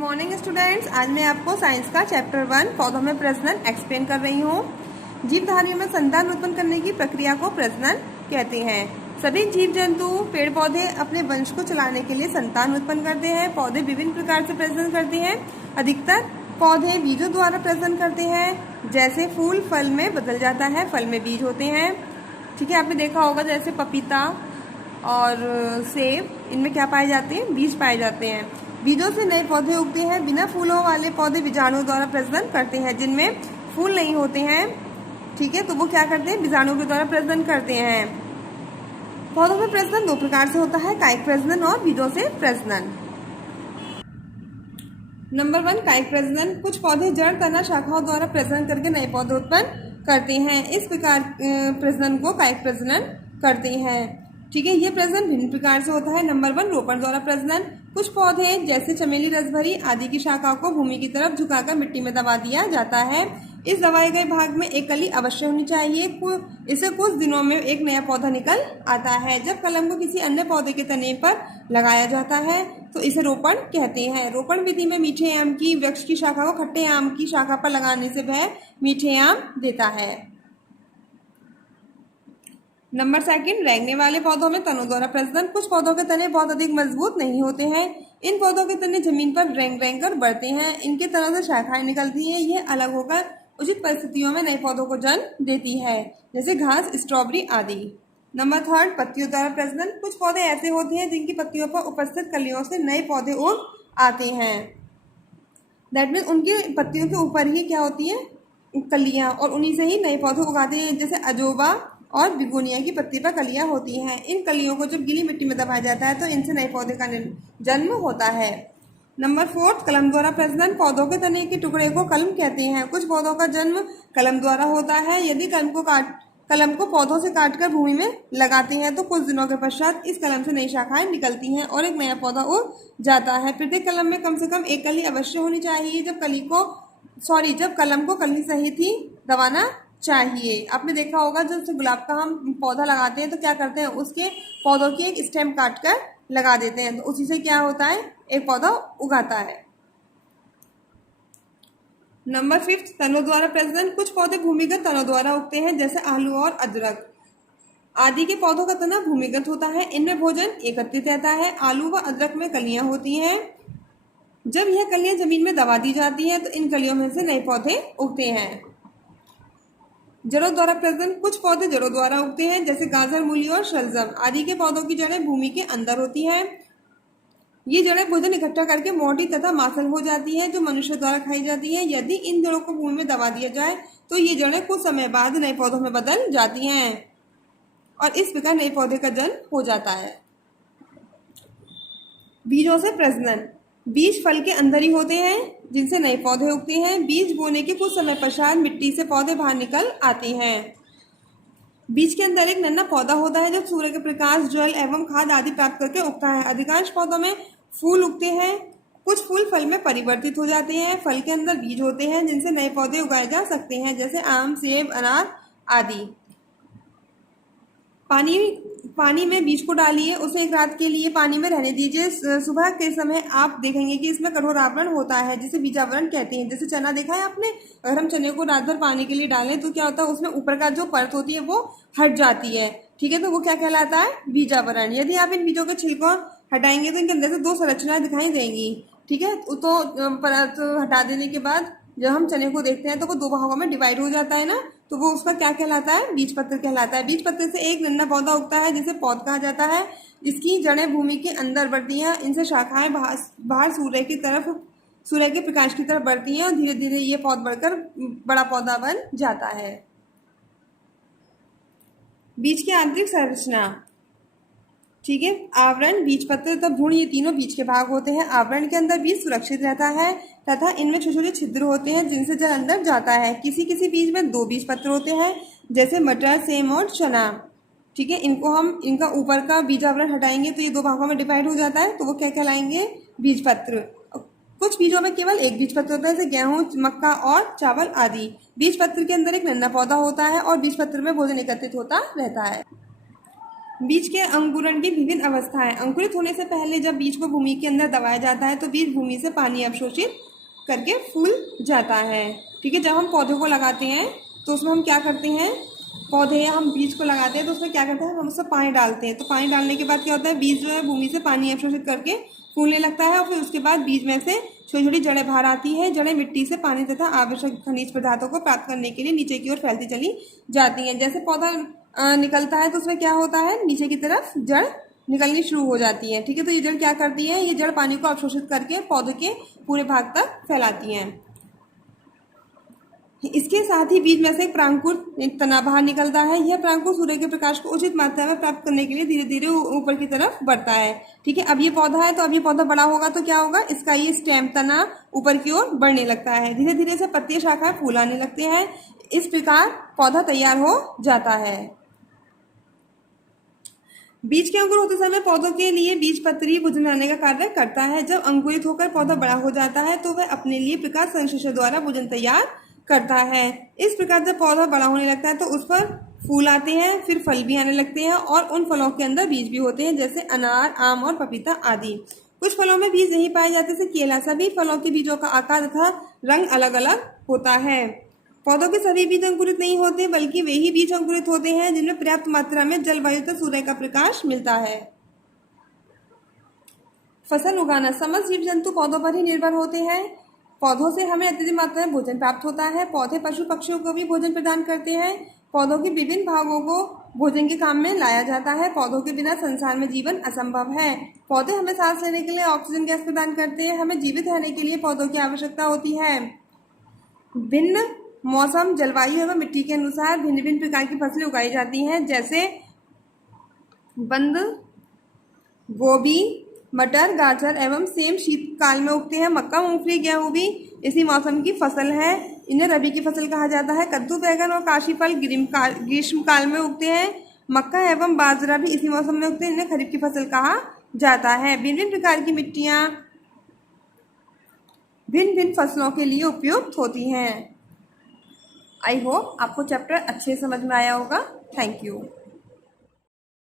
Morning students. आज मैं आपको साइंस का चैप्टर 1 पौधों में प्रजनन एक्सप्लेन कर रही हूँ। जीवधारियों में संतान उत्पन्न करने की प्रक्रिया को प्रजनन कहते हैं। सभी जीव जंतु पेड़ पौधे अपने वंश को चलाने के लिए संतान उत्पन्न करते हैं। पौधे विभिन्न प्रकार से प्रजनन करते हैं। अधिकतर पौधे बीजों द्वारा प्रजनन करते हैं। जैसे फूल फल में बदल जाता है, फल में बीज होते हैं। ठीक है, आपने देखा होगा जैसे पपीता और सेब, इनमें क्या पाए जाते हैं? बीज पाए जाते हैं। बीजों से नए पौधे उगते हैं। बिना फूलों वाले पौधे बीजाणु द्वारा प्रजनन करते हैं। जिनमें फूल नहीं होते हैं, ठीक है, तो वो क्या करते हैं? बीजाणु के द्वारा प्रजनन करते हैं। पौधों में प्रजनन दो प्रकार से होता है, कायिक प्रजनन और बीजों से प्रजनन। नंबर 1, कायिक प्रजनन। कुछ पौधे जड़, तना, शाखाओं द्वारा प्रजनन करके नए पौधे उत्पन्न करते हैं। इस प्रकार प्रजनन को कायिक प्रजनन करते हैं। ठीक है, ये प्रजनन भिन्न प्रकार से होता है। नंबर 1, रोपण द्वारा प्रजनन। कुछ पौधे जैसे चमेली, रसभरी आदि की शाखाओं को भूमि की तरफ झुकाकर मिट्टी में दबा दिया जाता है। इस दबाए गए भाग में एक कली अवश्य होनी चाहिए। इसे कुछ दिनों में एक नया पौधा निकल आता है। जब कलम को किसी अन्य पौधे के तने पर लगाया जाता है तो इसे रोपण कहते हैं। रोपण विधि में मीठे आम की वृक्ष की शाखा को खट्टे आम की शाखा पर लगाने से वह मीठे आम देता है। नंबर 2, रेंगने वाले पौधों में तनों द्वारा प्रजनन। कुछ पौधों के तने बहुत अधिक मजबूत नहीं होते हैं। इन पौधों के तने जमीन पर रेंग रेंग कर बढ़ते हैं। इनके तनों से शाखाएं निकलती हैं। यह अलग होकर उचित परिस्थितियों में नए पौधों को जन्म देती है, जैसे घास, स्ट्रॉबेरी आदि। नंबर 3, पत्तियों द्वारा प्रजनन। कुछ पौधे ऐसे होते हैं जिनकी पत्तियों पर उपस्थित कलियों से नए पौधे उग आते हैं। दैट मीन्स उनकी पत्तियों के ऊपर ही क्या होती है? कलियां, और उन्हीं से ही नए पौधे उगाते हैं। जैसे अजोबा और बिगोनिया की पत्ती पर कलियां होती हैं। इन कलियों को जब गीली मिट्टी में दबाया जाता है तो इनसे नए पौधे का जन्म होता है। नंबर 4, कलम द्वारा प्रजनन। पौधों के तने के टुकड़े को कलम कहते हैं। कुछ पौधों का जन्म कलम द्वारा होता है। यदि कलम को पौधों से काटकर भूमि में लगाते हैं तो कुछ दिनों के पश्चात इस कलम से नई शाखाएं निकलती हैं और एक नया पौधा उग जाता है। प्रत्येक कलम में कम से कम एक कली अवश्य होनी चाहिए। जब कलम को कली सहित ही दबाना चाहिए। आपने देखा होगा जब गुलाब का हम पौधा लगाते हैं तो क्या करते हैं? उसके पौधों की एक स्टेम काट कर लगा देते हैं, तो उसी से क्या होता है? एक पौधा उगाता है। नंबर 5, तनों द्वारा प्रजनन। कुछ पौधे भूमिगत तनों द्वारा उगते हैं, जैसे आलू और अदरक आदि के पौधों का तना भूमिगत होता है। इनमें भोजन एकत्रित रहता है। आलू व अदरक में कलियां होती हैं। जब यह कलियां जमीन में दबा दी जाती हैं तो इन कलियों में से नए पौधे उगते हैं। जड़ों द्वारा प्रजनन। कुछ पौधे जड़ों द्वारा उगते हैं, जैसे गाजर, मूली और शलजम आदि के पौधों की जड़ें भूमि के अंदर होती हैं। ये जड़ें भोजन इकट्ठा करके मोटी तथा मांसल हो जाती है, जो मनुष्य द्वारा खाई जाती है। यदि इन जड़ों को भूमि में दबा दिया जाए तो ये जड़ें कुछ समय बाद नए पौधों में बदल जाती हैं और इस प्रकार नए पौधे का जन्म हो जाता है। बीजों से प्रजनन। बीज फल के अंदर ही होते हैं, जिनसे नए पौधे उगते हैं। बीज बोने के कुछ समय पश्चात मिट्टी से पौधे बाहर निकल आते हैं। बीज के अंदर एक नन्हा पौधा होता है जो सूर्य के प्रकाश, जल एवं खाद आदि प्राप्त करके उगता है। अधिकांश पौधों में फूल उगते हैं। कुछ फूल फल में परिवर्तित हो जाते हैं। फल के अंदर बीज होते हैं जिनसे नए पौधे उगाए जा सकते हैं, जैसे आम, सेब, अनार आदि। पानी में बीज को डालिए, उसे एक रात के लिए पानी में रहने दीजिए। सुबह के समय आप देखेंगे कि इसमें कठोर आवरण होता है, जिसे बीजावरण कहते हैं। जैसे चना देखा है आपने, अगर हम चने को रात भर पानी के लिए डालें तो क्या होता है? उसमें ऊपर का जो परत होती है वो हट जाती है। ठीक है, तो वो क्या कहलाता है? बीजावरण। यदि आप इन बीजों के छिलकों हटाएंगे तो इनके अंदर से दो संरचनाएं दिखाई देंगी। ठीक है, तो परत हटा देने के बाद जब हम चने को देखते हैं तो वो दो भागों में डिवाइड हो जाता है ना, तो वो उसका क्या कहलाता है? बीज पत्र कहलाता है। बीज पत्र से एक नन्हा पौधा उगता है जिसे पौध कहा जाता है। इसकी जड़ें भूमि के अंदर बढ़ती हैं। इनसे शाखाएं बाहर सूर्य के प्रकाश की तरफ बढ़ती हैं और धीरे धीरे ये पौध बढ़कर बड़ा पौधा बन जाता है। बीज की आंतरिक संरचना। ठीक है, आवरण, बीज पत्र तथा भ्रूण, ये तीनों बीज के भाग होते हैं। आवरण के अंदर बीज सुरक्षित रहता है तथा इनमें छोटे छोटे छिद्र होते हैं जिनसे जल अंदर जाता है। किसी किसी बीज में 2 बीज पत्र होते हैं, जैसे मटर, सेम और चना। ठीक है, इनका ऊपर का बीजावरण हटाएंगे तो ये 2 भागों में डिवाइड हो जाता है, तो वो क्या कहलाएंगे? बीज पत्र। कुछ बीजों में केवल एक बीज पत्र होता है, जैसे गेहूं, मक्का और चावल आदि। बीज पत्र के अंदर एक नन्हा पौधा होता है और बीज पत्र में भोजन एकत्रित होता रहता है। बीज के अंकुरण की विभिन्न अवस्थाएं। अंकुरित होने से पहले जब बीज को भूमि के अंदर दबाया जाता है तो बीज भूमि से पानी अवशोषित करके फूल जाता है। ठीक है, जब हम पौधे को लगाते हैं तो उसमें हम क्या करते हैं, पौधे या हम बीज को लगाते हैं तो उसमें क्या करते हैं, हम उसमें पानी डालते हैं। तो पानी डालने के बाद क्या होता है, बीज जो है भूमि से पानी अवशोषित करके फूलने लगता है और फिर उसके बाद बीज में से छोटी छोटी जड़ें बाहर आती है। जड़ें मिट्टी से पानी तथा आवश्यक खनिज पदार्थों को प्राप्त करने के लिए नीचे की ओर फैलती चली जाती हैं। जैसे पौधा निकलता है तो उसमें क्या होता है, नीचे की तरफ जड़ निकलनी शुरू हो जाती है। ठीक है, तो ये जड़ क्या करती है, ये जड़ पानी को अवशोषित करके पौधे के पूरे भाग तक फैलाती हैं। इसके साथ ही बीज में से एक प्रांकुर एक तना बाहर निकलता है। यह प्रांकुर सूर्य के प्रकाश को उचित मात्रा में प्राप्त करने के लिए धीरे धीरे ऊपर की तरफ बढ़ता है। ठीक है, अब ये पौधा है तो अब ये पौधा बड़ा होगा तो क्या होगा, इसका ये स्टेम तना ऊपर की ओर बढ़ने लगता है। धीरे धीरे से पत्ती शाखाएं फूल आने लगते हैं। इस प्रकार पौधा तैयार हो जाता है। बीज के अंकुर होते समय पौधों के लिए बीज पत्री भोजन बनाने का कार्य करता है। जब अंकुरित होकर पौधा बड़ा हो जाता है तो वह अपने लिए प्रकाश संश्लेषण द्वारा भोजन तैयार करता है। इस प्रकार जब पौधा बड़ा होने लगता है तो उस पर फूल आते हैं, फिर फल भी आने लगते हैं और उन फलों के अंदर बीज भी होते हैं, जैसे अनार, आम और पपीता आदि। कुछ फलों में बीज नहीं पाए जाते, जैसे केला। सभी फलों के बीजों का आकार तथा रंग अलग अलग होता है। पौधों के सभी बीज अंकुरित नहीं होते, बल्कि वे ही बीज अंकुरित होते हैं जिनमें पर्याप्त मात्रा में जलवायु तथा सूर्य का प्रकाश मिलता है। फसल उगाना। समस्त जीव जंतु पौधों पर ही निर्भर होते हैं। पौधों से हमें अत्यधिक मात्रा में भोजन प्राप्त होता है। पौधे पशु पक्षियों को भी भोजन प्रदान करते हैं। पौधों के विभिन्न भागों को भोजन के काम में लाया जाता है। पौधों के बिना संसार में जीवन असंभव है। पौधे हमें सांस लेने के लिए ऑक्सीजन गैस प्रदान करते हैं। हमें जीवित रहने के लिए पौधों की आवश्यकता होती है। भिन्न मौसम, जलवायु एवं मिट्टी के अनुसार भिन्न भिन्न प्रकार की फसलें उगाई जाती हैं, जैसे बंद गोभी, मटर, गाजर एवं सेम शीतकाल में उगते हैं। मक्का, मूंगफली, गेहूं भी इसी मौसम की फसल है। इन्हें रबी की फसल कहा जाता है। कद्दू, बैगन और काशी फल ग्रीष्म काल में उगते हैं। मक्का एवं बाजरा भी इसी मौसम में उगते हैं। इन्हें खरीफ की फसल कहा जाता है। भिन्न भिन्न प्रकार की मिट्टियाँ भिन्न भिन्न फसलों के लिए उपयुक्त होती हैं। आई होप आपको चैप्टर अच्छे समझ में आया होगा। Thank you.